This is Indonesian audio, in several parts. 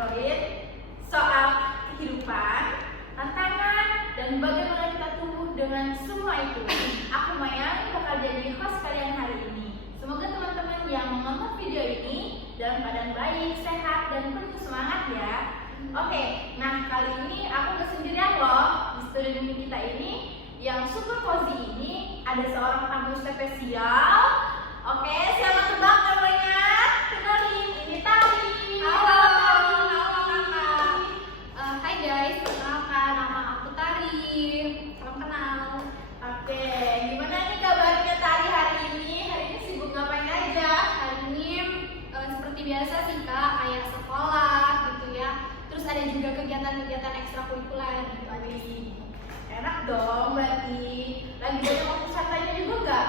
ngobrolin soal kehidupan, tantangan, dan bagaimana kita tumbuh dengan semua itu. Aku Maya bakal jadi host kalian hari ini. Semoga teman-teman yang menonton video ini dalam keadaan baik, sehat, dan penuh semangat ya. Oke, nah kali ini aku gak sendirian loh. Di studio kita ini yang super cozy ini ada seorang tamu spesial. Oke, siapa tebak namanya? Kenalin, ini Tari. Halo kakak. Hai guys, perkenalkan nama aku Tari. Salam kenal. Oke, gimana nih kabarnya Tari hari ini? Hari ini sibuk ngapain aja? Hari ini seperti biasa sih kak, kayak sekolah gitu ya. Terus ada juga kegiatan-kegiatan ekstrakurikuler gitu aja sih. Enak dong berarti. Lagi banyak waktu santainya juga nggak?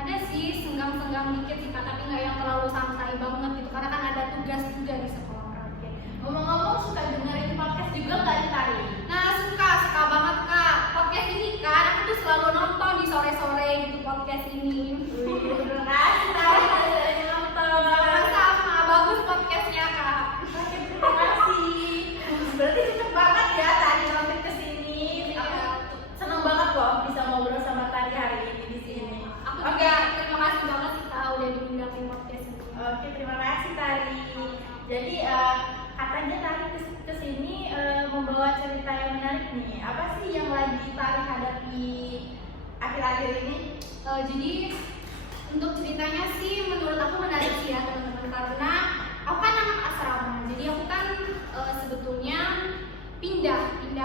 Ada sih senggang-senggang dikit sih kak, tapi nggak yang terlalu santai banget gitu karena kan ada tugas juga di sekolah. Oke. Ngomong-ngomong suka dengerin podcast juga nggak nih Tari? Nah suka banget kak podcast ini kan, aku tuh selalu nonton di sore-sore gitu podcast ini. Terima kasih Tari udah nonton. Sama bagus podcastnya kak. Oke, terima kasih. Berarti cepet banget ya Tari mampir ke sini. Aku seneng banget loh bisa ngobrol sama Tari hari ini di sini. Aku Oke. juga terima kasih banget sih kak udah diundangin podcast ini. Oke, terima kasih Tari. Jadi katanya Tari kesini membawa cerita yang menarik nih. Apa sih yang lagi Tari hadapi akhir-akhir ini? Jadi untuk ceritanya sih menurut aku menarik sih ya teman-teman, karena aku kan anak asrama. Jadi aku kan sebetulnya pindah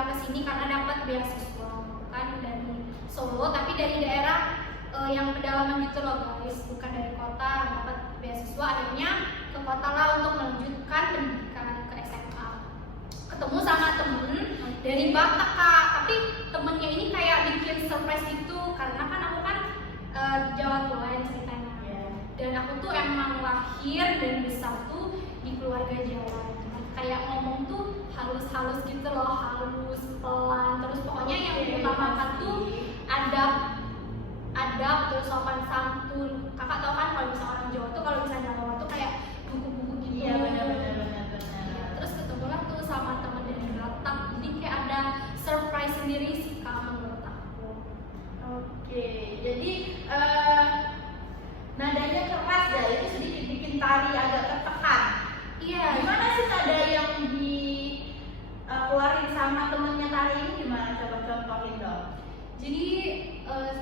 ke sini karena dapat beasiswa, bukan dari Solo tapi dari daerah yang pedalaman gitu loh guys, bukan dari kota. Dapat beasiswa akhirnya ke kota lah untuk melanjutkan pendidikan ke SMA. Ketemu sama temen dari Batak kak, tapi temennya ini kayak bikin surprise gitu karena kan aku kan Jawa Tua ceritanya. Dan aku tuh emang lahir dan besar tuh di keluarga Jawa. Kayak ngomong tuh halus-halus gitu loh, halus, pelan. Terus pokoknya yang diutamakan tuh adab, terus sopan santun. Kakak tau kan kalau misalnya orang Jawa tuh kalau misalnya ngomong tuh kayak buku-buku gitu. Iya benar. Terus ketemulah tuh sama temen dari Batak. Jadi kayak ada surprise sendiri sih kak menurut aku. Oke, jadi nadanya keras ya, itu sedikit bikin Tari agak tertekan. Iya. Gimana sih nada yang keluarin sama temennya Tari ini gimana? Coba contohin dong. Jadi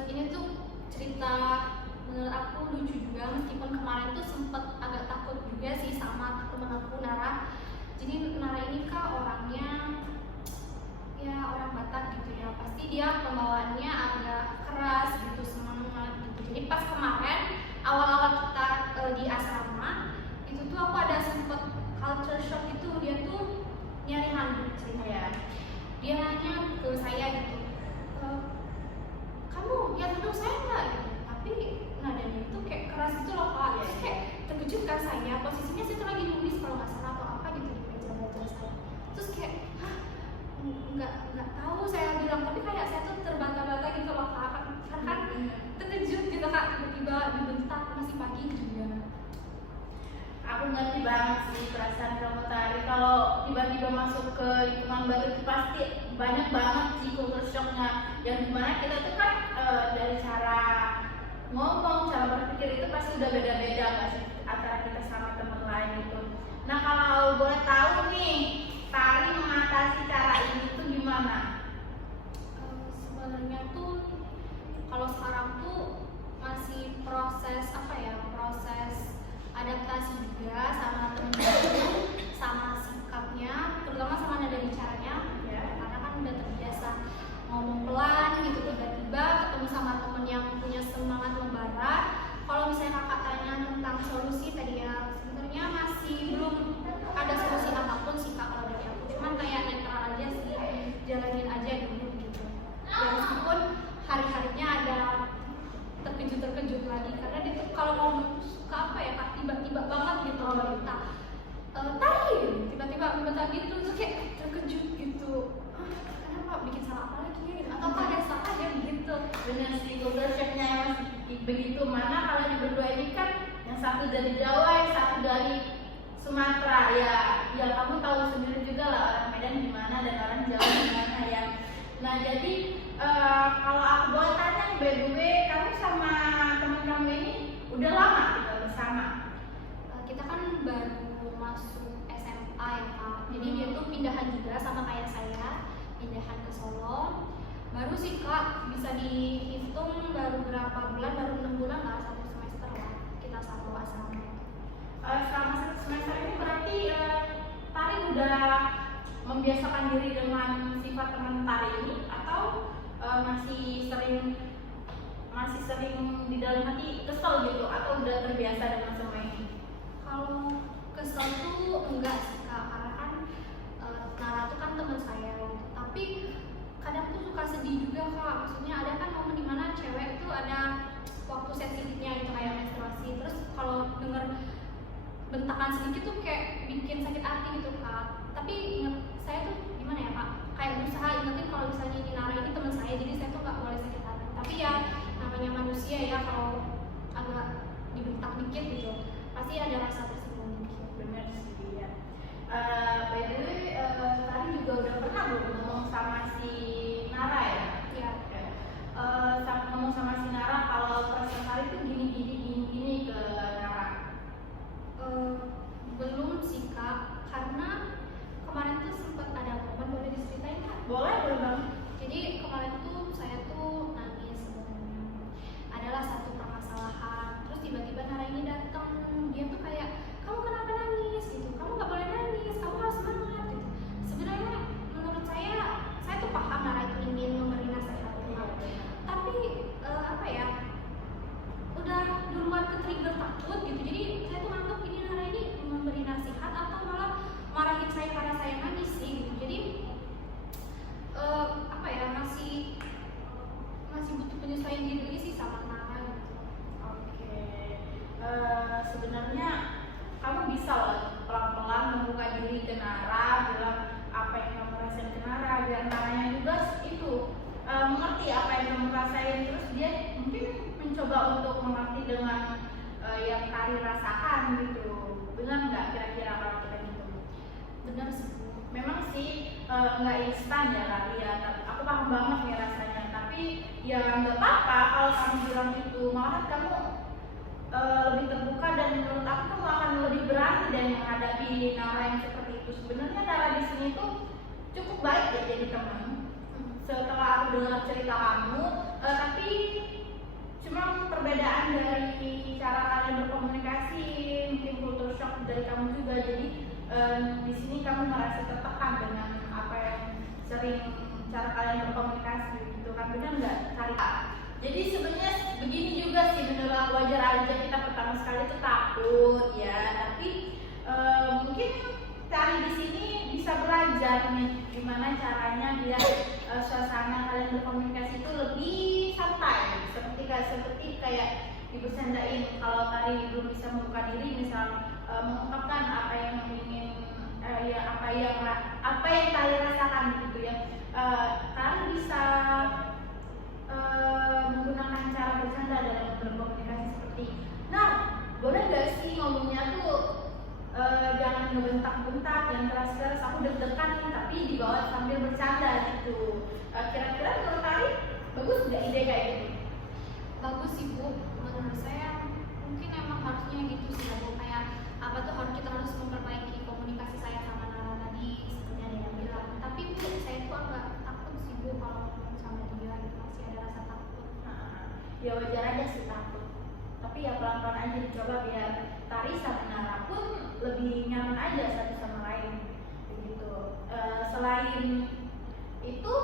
ini tuh cerita menurut aku lucu juga, meskipun kemarin tuh sempet agak takut juga sih sama temen aku Nara. Jadi Nara ini kak orangnya ya orang Batak gitu ya, pasti dia pembawaannya agak keras gitu, semangat gitu. Jadi pas kemarin awal-awal kita di asrama itu tuh aku ada sempet culture shock gitu. Dia tuh nyari handuk ceritanya. Dia nanya ke saya gitu, kamu lihat handuk saya nggak gitu, tapi nadanya itu kayak keras gitu loh kak. Terus kayak terkejut kan saya, posisinya saya tuh lagi nulis kalau nggak salah atau apa gitu di meja belajar saya. Terus kayak hah, nggak tahu saya bilang, tapi kayak saya tuh terbata-bata gitu loh kak, kan terkejut gitu kak, tiba-tiba dibentak masih pagi juga. Aku ngerti banget sih perasaan kamu Tari. Kalau tiba-tiba masuk ke lingkungan baru itu pasti banyak banget sih culture shocknya. Yang dimana kita tuh kan dari cara ngomong, cara berpikir itu pasti udah beda-beda nggak sih antara kita sama teman lain itu. Nah kalau boleh tahu nih, Tari mengatasi cara ini tuh gimana? Sebenarnya tuh kalau sekarang tuh masih proses proses adaptasi juga sama temen-temen, sama sikapnya, terutama sama nada bicaranya ya, karena kan udah terbiasa ngomong pelan gitu. Tiba-tiba ketemu sama temen yang punya semangat membara. Kalau misalnya kakak tanya tentang solusi tadi ya, Nah jadi kalau aku boleh tanya nih, by the way, kamu sama teman kamu ini udah lama tinggal bersama? Kita kan baru masuk SMA ya Kak. Jadi dia tuh pindahan juga sama kayak saya, pindahan ke Solo. Baru sih Kak, bisa dihitung baru berapa bulan, baru 6 bulan lah, 1 semester lah kita satu asrama. Selama 1 semester ini berarti Tari udah membiasakan diri dengan sifat teman Tari ini, atau masih sering di dalam hati kesel gitu, atau udah terbiasa dengan semua ini? Kalau kesel tuh enggak sih Kak, karena kan Nara tuh kan teman saya gitu. Tapi kadang tuh suka sedih juga Kak, maksudnya ada kan momen dimana cewek itu ada waktu sensitifnya gitu kayak menstruasi. Terus kalau denger bentakan sedikit tuh kayak bikin sakit hati gitu Kak. Tapi inget, saya tuh gimana ya Kak, kayak berusaha ingetin kalau misalnya ini Nara ini teman saya, jadi saya tuh nggak boleh sakit hati. Tapi ya namanya manusia ya, kalau agak dibentak dikit gitu pasti ada rasa tersinggung dikit. Bener sih ya. By the way, Tari juga udah pernah belum ngomong sama si Nara ya? Iya. Ngomong sama si Nara kalau perasaan Tari tuh gini ke Nara. Belum sih Kak, karena kemarin tuh sempat ada momen, boleh diceritain Kak? Boleh banget. Jadi kemarin tuh saya tuh nangis sebenarnya. Adalah satu permasalahan. Terus tiba-tiba Nara ini datang, dia tuh kayak, kamu kenapa nangis gitu? Kamu nggak boleh nangis, kamu harus semangat gitu. Sebenarnya menurut saya tuh paham Nara itu ingin memberi nasihat ke aku. Tapi apa ya? Udah duluan ke trigger takut gitu. Jadi saya tuh nganggap ini Nara ini memberi nasihat atau malah marahin saya karena saya nangis sih gitu. Jadi apa ya, masih butuh penyesuaian diri lagi sih sama Nara gitu. Oke. Sebenarnya kamu bisa loh pelan-pelan membuka diri ke Nara, bilang apa yang kamu rasain ke Nara, biar Naranya juga itu mengerti apa yang kamu rasain. Terus dia mungkin mencoba untuk mengerti dengan yang Tari rasakan gitu. Benar nggak kira-kira kalau kita gitu? Benar sih Bu. Memang sih nggak instan ya kali ya, aku paham banget nih rasanya. Tapi ya nggak apa-apa kalau kamu bilang itu, malahan kamu lebih terbuka, dan menurut aku kamu akan lebih berani dan menghadapi Nara yang seperti itu. Sebenarnya Nara di sini tuh cukup baik ya jadi teman. Setelah aku dengar cerita kamu, tapi cuma perbedaan dari cara kalian berkomunikasi, mungkin culture shock dari kamu juga. Jadi di sini kamu merasa tertekan dengan apa yang sering cara kalian berkomunikasi gitu kan, benar nggak Tari? Jadi sebenarnya begini juga sih, menurut aku wajar aja kita pertama sekali itu takut ya, tapi mungkin Tari di sini bisa belajar nih gimana caranya biar suasana kalian berkomunikasi itu lebih santai, seperti kayak dibercandain. Kalau Tari belum bisa membuka diri, misal mengungkapkan apa yang ingin apa yang Tari rasakan gitu ya, Tari bisa menggunakan cara bercanda dalam berkomunikasi seperti, nah boleh gak sih ngomongnya tuh jangan ngebentak-bentak dan keras-keras, aku deg-degan nih, tapi dibawa sambil bercanda gitu. Kira-kira menurut Tari bagus nggak ide kayak gitu? Bagus sih Bu, menurut saya mungkin emang harusnya gitu sih ya Bu. Kayak apa tuh, kita harus memperbaiki komunikasi saya sama Nara tadi seperti ada yang bilang. Tapi Bu, saya tuh agak takut sih Bu kalau ngomong sama dia gitu, masih ada rasa takut. Ya wajar aja sih takut, tapi ya pelan-pelan aja dicoba biar Tari sama Nara pun lebih nyaman aja satu sama lain begitu. Selain itu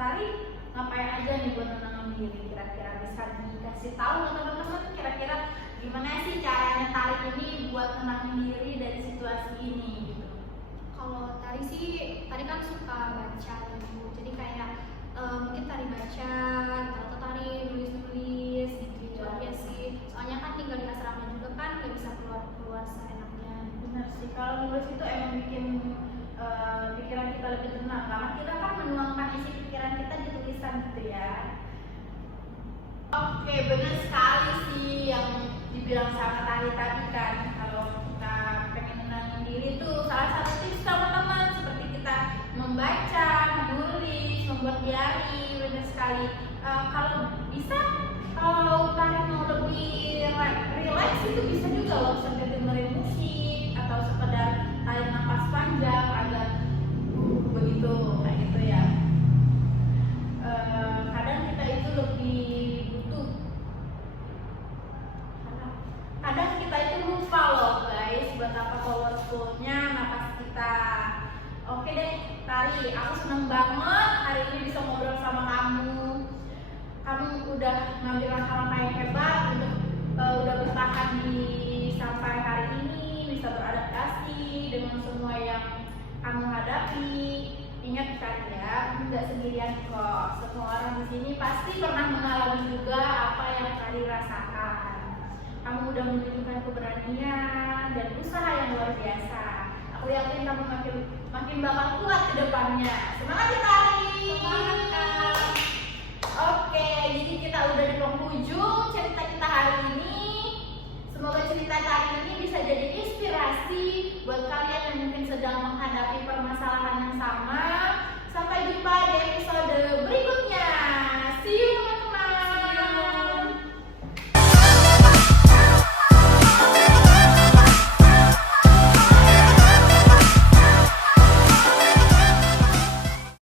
Tari ngapain aja nih buat nenangin diri? Kira-kira bisa dikasih tahu ke teman-teman kira-kira gimana sih caranya Tari ini buat nenangin diri dari situasi ini gitu? Kalau Tari sih, Tari kan suka baca gitu, jadi kayak mungkin Tari baca atau Tari nulis-nulis gitu aja sih. Soalnya kan tinggal di asrama juga kan nggak bisa keluar seenaknya. Benar sih, kalau nulis itu emang bikin pikiran kita lebih tenang, karena kita kan menuangkan isi pikiran kita di tulisan gitu ya. Oke, benar sekali sih yang dibilang sama Tari tadi kan, kalau kita pengen nenangin diri tuh salah satu tips teman-teman seperti kita membaca, menulis, sekali. Kalau bisa, kalau Tari mau lebih relax itu bisa juga loh, sambil dengerin musik atau sekedar tarik nafas panjang agak begitu kayak gitu ya. Kadang kita itu lebih butuh, kadang kita itu lupa loh guys betapa powerfulnya nafas kita. Oke deh Tari, aku seneng banget hari ini bisa ngobrol sama kamu. Kamu udah ngambil langkah-langkah yang hebat untuk udah bertahan di sampai hari ini, bisa beradaptasi dengan semua yang kamu hadapi. Ingat kan ya, nggak sendirian kok. Semua orang di sini pasti pernah mengalami juga apa yang Tari rasakan. Kamu udah menunjukkan keberanian dan usaha yang luar biasa. Aku yakin kamu makin bakal kuat ke depannya. Semangat ya Tari! Semangat, Kak. Oke, jadi kita udah di